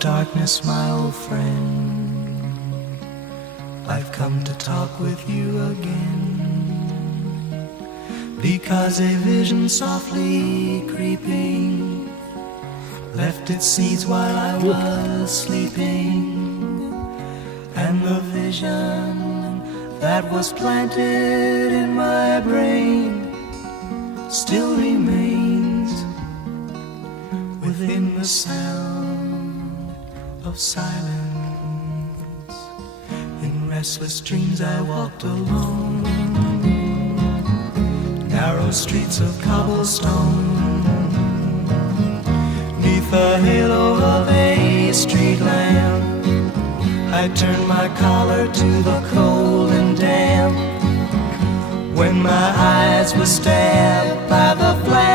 darkness, my old friend, I've come to talk with you again, because a vision softly creeping left its seeds while I was sleeping, and the vision that was planted in my brain still remains within the sound of silence. In restless dreams I walked alone, narrow streets of cobblestone, neath the halo of a street lamp. I turned my collar to the cold and damp, when my eyes were stabbed by the flash